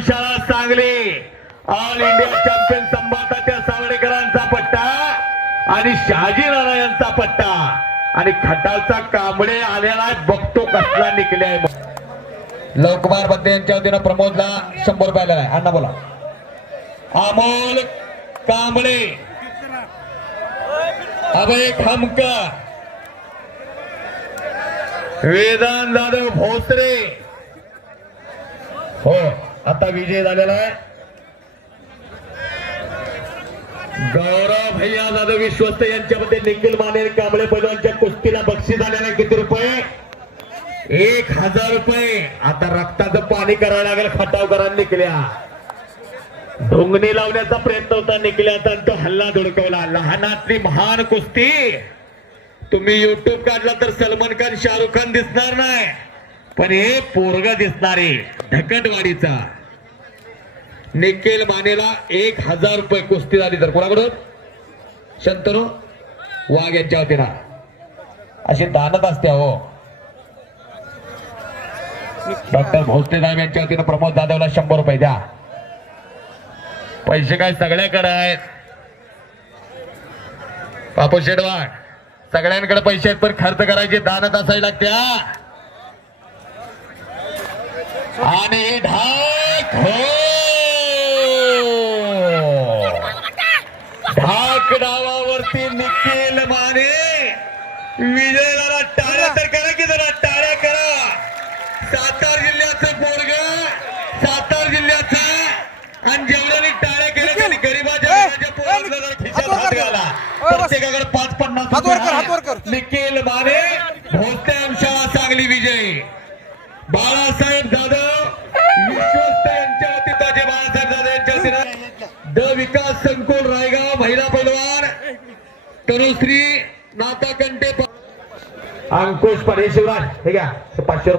शाळा Sangli. All India champion संभाताच्या सावडेकरांचा पट्टा आणि शहाजी नारायणचा पट्टा. आणि खटालचा कांबळे आलेला बघतो कसला निकले लवकुमार बद्दे यांच्या वतीनं प्रमोदला शंभर रुपये आलेला आहे. अण्णा बोला. अमोल कांबळे. अभय खामकर. वेदांत जाधव भोसरे. हो. आता विजय झालेला आहे. गौरव भैया जाधव विश्वस्त यांच्यामध्ये निखिल माने कांबळे पैलवानच्या कुस्तीला बक्षीस आलेलं आहे. किती रुपये? एक हजार रुपये. आता रक्ताचं पाणी करायला लागेल खटावकरांनी निकल्या. ढोंगणी लावण्याचा प्रयत्न होता निकल्याचा आणि तो हल्ला धुडकवला. लहानातली महान कुस्ती. तुम्ही युट्यूब काढला तर सलमान खान शाहरुख खान दिसणार नाही. पण हे पोरग दिसणार आहे ढकटवाडीचा. निकेल मानेला एक हजार रुपये कुस्ती झाली तर कोणाकडून? शंतनू वाघ यांच्या वतीनं. अशी दानत असते हो डॉक्टर भोसले साहेब यांच्या वतीनं प्रमोद जाधवला शंभर रुपये द्या. पैसे काय सगळ्याकडे आहेत. बापू शेडवाड सगळ्यांकडे पैसे आहेत पण खर्च करायचे दानत असायला लागत्या आणि ढाक हो. ढाक डावावरती निखिल माने. विजय जरा टाळ्या तर करा की जरा टाळ्या करा. सातारा जिल्ह्याचं पोरग सातारा जिल्ह्याचं. आणि जेवढ्यांनी टाळ्या केल्या त्यांनी गरीबाच्या पोराला जरा खिशात हात घाला. प्रत्येकाकडे पाच पन्नास. निखिल माने भोसले शाळा सांगली विजय. बाळासाहेब तनुश्री नाता कंटे अंकुश परे शिवराज हे घ्या पाचशे रुपये